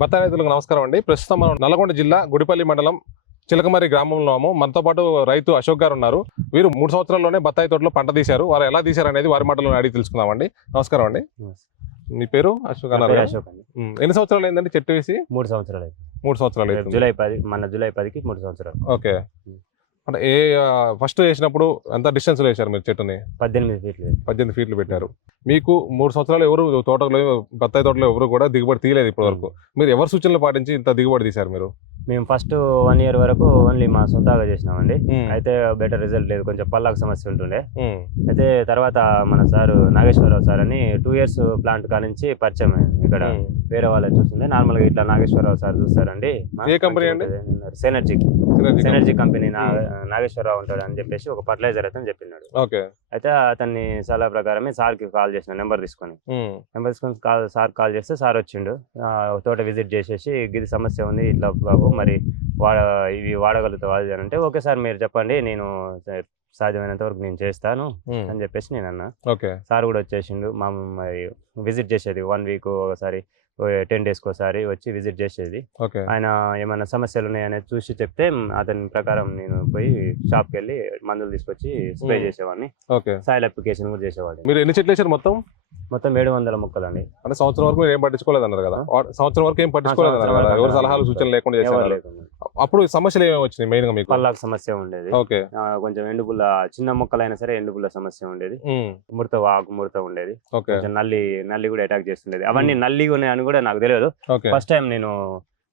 బత్తాయి రైతులకు నమస్కారం అండి. ప్రస్తుతం మనం నల్గొండ జిల్లా గుడిపల్లి మండలం చిలకమరి గ్రామంలో ఉన్నాము. మనతో పాటు రైతు అశోక్ గారు ఉన్నారు. వీరు 3 సంవత్సరాల్లోనే బత్తాయి తోటలో పంట తీశారు. వారు ఎలా తీశారు అనేది వారి మాటల్లో అడిగి తెలుసుకుందామండి. నమస్కారం అండి. మీ పేరు అశోక్ అన్నారు. ఎన్ని సంవత్సరాలు అయిందండి చెట్టు వేసి? 3 సంవత్సరాలు. 3 సంవత్సరాలు అయింది. జూలై 10కి 3 సంవత్సరాలు. ఓకే. అంటే ఫస్ట్ వేసినప్పుడు ఎంత డిస్టెన్స్ లో వేశారు మీరు చెట్టుని? 18 ఫీట్లు. 18 ఫీట్లు పెట్టారు. మీకు 3 సంవత్సరాలు ఎవరు తోటలో బత్తాయి తోటలో ఎవరు కూడా దిగుబడి తీయలేదు ఇప్పటి వరకు. మీరు ఎవరు సూచనలు పాటించి ఇంత దిగుబడి తీశారు మీరు? మేము ఫస్ట్ 1 ఇయర్ వరకు ఓన్లీ మా సొంతగా చేసినామండి. అయితే బెటర్ రిజల్ట్ లేదు, కొంచెం పల్లాకు సమస్య ఉంటుండే. అయితే తర్వాత మన సార్ నాగేశ్వరరావు సార్ అని 2 ఇయర్స్ ప్లాంట్ కానించి పరిచయం ఇక్కడ వేరే వాళ్ళు చూస్తుండే. నార్మల్గా ఇట్లా నాగేశ్వరరావు సార్ చూస్తారండి. ఏ కంపెనీ అండి? సెనర్జీ కంపెనీ నాగేశ్వరరావు ఉంటాడు అని చెప్పేసి ఒక ఫర్టిలైజర్ అయితే చెప్పినాడు. అయితే అతన్ని సలహా ప్రకారమే సార్కి కాల్ చేసిన, నెంబర్ తీసుకొని సార్ కాల్ చేస్తే సార్ వచ్చిండు. తోట విజిట్ చేసేసి ఇది సమస్య ఉంది ఇట్లా బాబు, మరి ఇవి వాడగలుగుతావు అది అని అంటే, ఓకే సార్ మీరు చెప్పండి, నేను సాధ్యమైనంత వరకు నేను చేస్తాను అని చెప్పేసి నేను అన్నా. సార్ కూడా వచ్చేసిండు. మా విజిట్ చేసేది 1 వీక్ ఒకసారి, 10 డేస్కి ఒకసారి వచ్చి విజిట్ చేసేది. ఆయన ఏమైనా సమస్యలు ఉన్నాయనేది చూసి చెప్తే అతని ప్రకారం నేను పోయి షాప్కి వెళ్ళి మందులు తీసుకొచ్చి స్ప్రే చేసేవాడిని. సాయిల్ అప్లికేషన్ కూడా చేసేవాడిని. మీరు ఎన్ని చెట్లు వేసారు? మొత్తం 700 మొక్కలండి. అంటే సంవత్సరం వరకు ఏం పట్టించుకోలేదు అన్నారు కదా? సంవత్సరం వరకు ఏం పట్టించుకోలేదు కదా? ఎవరు సలహాలు సూచనలు లేకుండా చేసేవారు? అప్పుడు సమస్యలు ఏమేమి వచ్చినాయి మెయిన్ గా మీకు? పల్లాకు సమస్య ఉండేది, కొంచెం ఎండుపుల్ల, చిన్న మొక్కలైనా సరే ఎండుపుల్ల సమస్య ఉండేది, ఆకు ముడత ఉండేది, కొంచెం నల్లి కూడా అటాక్ చేస్తుండేది. అవన్నీ నల్లి ఉన్నాయని కూడా నాకు తెలియదు. ఫస్ట్ టైం నేను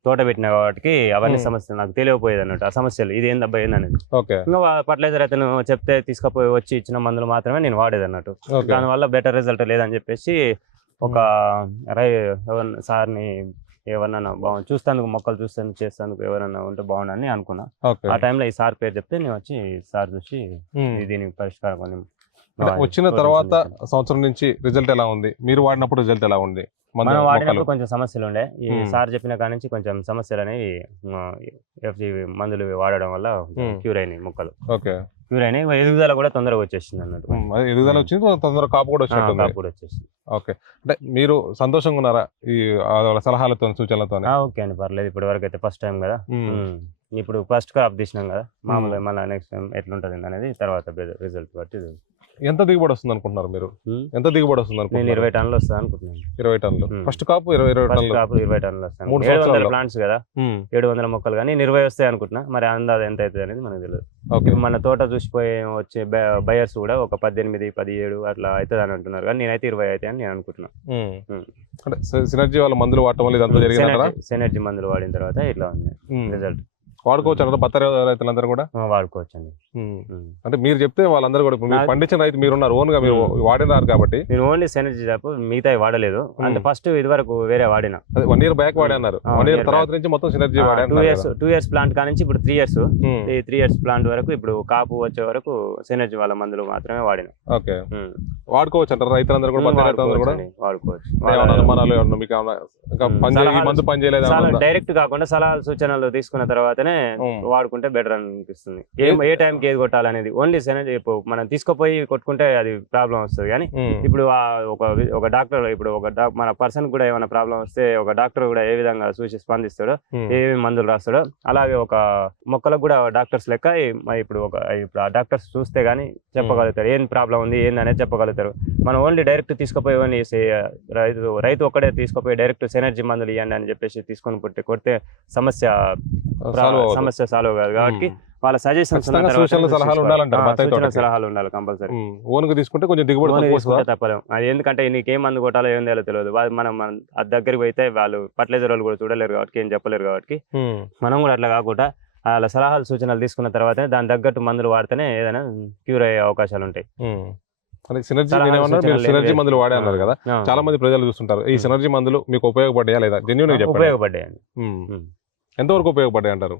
తోట పెట్టిన కాబట్టి అవన్నీ సమస్యలు నాకు తెలియకపోయేది అన్నట్టు. ఆ సమస్యలు ఇది ఏందబ్బా ఏందనేది. ఇంకా ఫర్టిలైజర్ అతను చెప్తే తీసుకుపోయి వచ్చి ఇచ్చిన మందులు మాత్రమే నేను వాడేది అన్నట్టు. దానివల్ల బెటర్ రిజల్ట్ లేదని చెప్పేసి ఒక సార్ని ఎవరన్నా చూస్తాను, మొక్కలు చూస్తాను, చేస్తాను, ఎవరన్నా ఉంటే బాగుండని అనుకున్నా. ఆ టైంలో ఈ సార్ పేరు చెప్తే నేను వచ్చి సార్ చూసి దీనికి పరిష్కారం కొన్ని వచ్చిన తర్వాత సంవత్సరం నుంచి రిజల్ట్ ఎలా ఉంది? మీరు వాడినప్పుడు రిజల్ట్ ఎలా ఉంది? మనం వాడినప్పుడు కొంచెం సమస్యలు ఉండే. ఈ సార్ చెప్పిన కాడ నుంచి కొంచెం సమస్యలు అనేవి FG మందులు వాడడం వల్ల క్యూర్ అయినాయి మొక్కలు. క్యూర్ అయినాయి. ఎదుగుదల కూడా తొందరగా వచ్చేసింది అన్నట్టు. ఎదుగుదల వచ్చింది, తొందరగా కాపు కూడా వచ్చేసింది. ఓకే. అంటే మీరు సంతోషంగా ఉన్నారా ఈ సలహాలతో సూచనలతో? ఓకే అండి, పర్లేదు. ఇప్పటి వరకు అయితే ఫస్ట్ టైం కదా. ఇప్పుడు ఫస్ట్ క్రాప్ తీసినాం కదా, మామూలుగా మళ్ళీ నెక్స్ట్ టైం ఎట్లుంటది అనేది తర్వాత రిజల్ట్ బట్టి. ఎంత దిగుబడి వస్తుంది అనుకుంటున్నారు మీరు? ఎంత దిగుబడి వస్తుంది అనుకుంటున్నారు? 20 టన్నులు వస్తుంది అనుకుంటున్నాను. 20 టన్నులు ఫస్ట్ కాపు? 20 టన్నులు వస్తాయి. 700 ప్లాంట్స్ కదా, 700 మొక్కలు కానీ 20 వస్తాయి అనుకుంటున్నా. మరి అందాజ ఎంత అవుతుంది అనేది మనకు తెలియదు. మన తోట చూసిపోయి వచ్చే బయర్స్ కూడా ఒక 18, 17 అట్లా అవుతుంది అని అంటున్నారు, కానీ నేనైతే 20 అవుతాయి అని నేను అనుకుంటున్నా. అంటే సినర్జీ వాళ్ళ మందులు వాడటం వల్ల ఇదంతా జరిగింది. సినర్జీ మందులు వాడిన తర్వాత ఇట్లా ఉంది రిజల్ట్. వాడుకోవచ్చు అంటారా బత్తాయి రైతులందరూ కూడా? వాడుకోవచ్చు అండి. అంటే మీరు చెప్తే వాళ్ళందరూ కూడా, పండించిన రైతు మీరున్నారు, ఓన్ గా మీరు వాడినారు కాబట్టి. నేను ఓన్లీ సెనర్జీ తప్ప మిగతా వాడలేదు. అంటే ఫస్ట్ ఇది వరకు వేరే వాడిన. 1 ఇయర్ బ్యాక్ వాడి అన్నారు. 1 ఇయర్ తర్వాత నుంచి మొత్తం సినర్జీ వాడారు. 2 ఇయర్స్ ప్లాంట్ కానించి ఇప్పుడు 3 ఇయర్స్. 3 ఇయర్స్ ప్లాంట్ వరకు ఇప్పుడు కాపు వచ్చే వరకు సెనర్జీ వాళ్ళ మందులు మాత్రమే వాడిన. ఓకే. వాడుకోవచ్చు అంటారు రైతులందరూ కూడా? బత్తాయి రైతులందరూ కూడా వాడుకోవచ్చు. డైరెక్ట్ కాకుండా సలహాలు సూచనలు తీసుకున్న తర్వాతనే వాడుకుంటే బెటర్ అనిపిస్తుంది. ఏ టైంకి ఏది కొట్టాలనేది ఓన్లీ మనం తీసుకుపోయి కొట్టుకుంటే అది ప్రాబ్లం వస్తుంది. కానీ ఇప్పుడు ఒక డాక్టర్, ఇప్పుడు మన పర్సన్ కూడా ఏమైనా ప్రాబ్లం వస్తే ఒక డాక్టర్ కూడా ఏ విధంగా చూసి స్పందిస్తాడో, ఏమేమి మందులు రాస్తాడో, అలాగే ఒక మొక్కలకు కూడా డాక్టర్స్ లెక్క ఇప్పుడు ఆ డాక్టర్స్ చూస్తే గానీ చెప్పగలుగుతారు ఏం ప్రాబ్లం ఉంది ఏంది అనేది చెప్పగలుగుతారు. మనం ఓన్లీ డైరెక్ట్ తీసుకుపోయి ఓన్లీ రైతు ఒక్కడే తీసుకుపోయి డైరెక్ట్ సెనర్జీ మందులు ఇవ్వండి అని చెప్పేసి తీసుకొని కొడితే సమస్య సాల్వ్ కాదు. కాబట్టి వాళ్ళ సజెషన్స్ సలహాలు ఉండాలి కంపల్సరీ. ఓన్గా తీసుకుంటే కొంచెం దిగుబడి తప్పలేము. అది ఎందుకంటే నీకేం మందు కొట్టాలో ఏం తెలియదు. మనం దగ్గరికి పోతే వాళ్ళు ఫర్టిలైజర్ వాళ్ళు కూడా చూడలేరు కాబట్టి, ఏం చెప్పలేరు కాబట్టి, మనం కూడా అట్లా కాకుండా వాళ్ళ సలహాలు సూచనలు తీసుకున్న తర్వాతనే దాని తగ్గట్టు మందులు వాడితేనే ఏదైనా క్యూర్ అయ్యే అవకాశాలు ఉంటాయి. సినర్జీ మందులు వాడే అన్నారు కదా, చాలా మంది ప్రజలు చూస్తుంటారు. ఈ సినర్జీ మందులు మీకు ఉపయోగపడ్డాయా లేదా? జెన్యూన్ గా చెప్పండి. ఉపయోగపడ్డాయండి. ఎంతవరకు ఉపయోగపడ్డాయి అంటారు?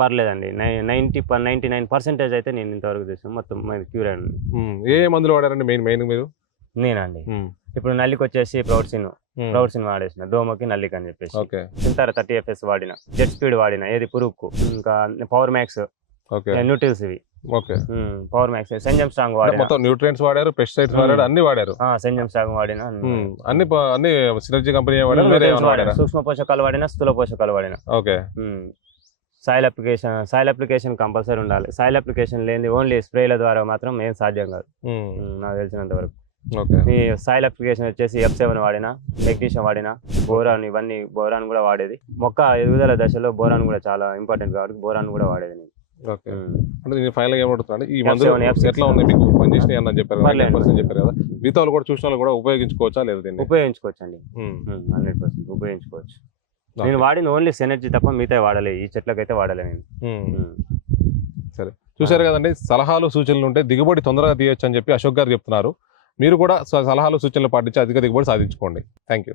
పర్లేదండి. 99% అయితే నేను ఇంతవరకు చూసాను. మొత్తం క్యూర్ అయ్యండి. ఏ మందులు వాడారండి మెయిన్ మీరు? నేనండి ఇప్పుడు నల్లికి వచ్చేసి ప్రౌడ్సిన్ వాడేసిన, దోమకి నల్లికి అని చెప్పేసి. సింతార 30 FS వాడిన, జెట్ స్పీడ్ వాడిన, ఏది పురుగుకు, ఇంకా పవర్ మ్యాక్స్ ఓకే న్యూట్రిల్స్ ఇవి ఓకే పవర్ మ్యాక్స్ సెంజమ్ స్ట్రాంగ్ వాడిన మొత్తం న్యూట్రియంట్స్ వాడారు, పెస్టిసైడ్స్ వాడారు, అన్ని వాడారు. సెంజమ్ స్ట్రాంగ్ వాడిన అన్ని సినర్జీ కంపెనీ వాడారు, వేరే ఏమైనా వాడారా? సూక్ష్మ పోషకాలు వాడిన, స్థూల పోషకాలు వాడిన. ఓకే. సాయిల్ అప్లికేషన్ కంపల్సరీ ఉండాలి. సాయిల్ అప్లికేషన్ లేని ఓన్లీ స్ప్రేల ద్వారా మాత్రం ఏం సాధ్యం కాదు నాకు తెలిసినంత వరకు. ఈ సాయిల్ అప్లికేషన్ వచ్చేసి F7 వాడిన, మెగ్నీషియం వాడిన, బోరాన్, ఇవన్నీ బోరాన్ కూడా వాడేది. మొక్క ఎదుగుదల దశలో బోరాన్ కూడా చాలా ఇంపార్టెంట్ కాబట్టి బోరాన్ కూడా వాడేది నేను. ఓకే. అంటే నేను ఫైనల్ గా ఏమంటున్నాను, ఈ మందులు ఎట్లా ఉన్నాయి మీకు పనిచేసినాయి అని చెప్పారు కదా, 100% చెప్పారు కదా, మిగతా వాళ్ళు కూడా చూసిన వాళ్ళు కూడా ఉపయోగించుకోవచ్చా లేదా దీన్ని? ఉపయోగించుకోవచ్చు అండి, 100% ఉపయోగించుకోవచ్చు. నేను వాడిన ఓన్లీ సెనర్జీ తప్ప మిగతా వాడలే, ఈ చెట్లకైతే వాడలే నేను. సరే, చూశారు కదండి, సలహాలు సూచనలు ఉంటే దిగుబడి తొందరగా తీయొచ్చు అని చెప్పి అశోక్ గారు చెప్తున్నారు. మీరు కూడా సలహాలు సూచనలు పాటించి అధిక దిగుబడి సాధించుకోండి. Thank you.